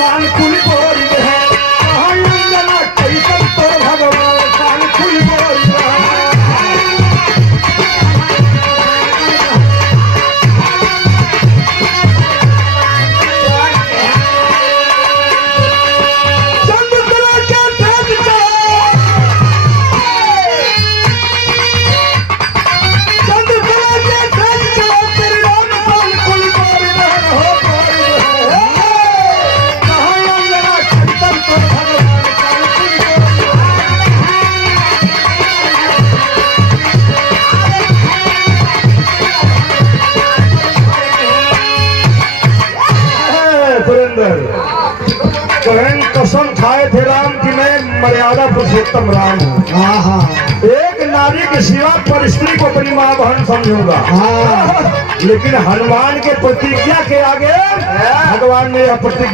कान खुल बोरी है कहाँ अंजना कैसन तो भगवान कान खुल बोरी कहें कसम खाए थे राम कि मैं मर्यादा पुरुषोत्तम राम हूँ। एक नारी के सिवा पर स्त्री को अपनी माँ बहन समझूंगा। लेकिन हनुमान के प्रतिज्ञा के आगे भगवान ने यह प्रतिज्ञा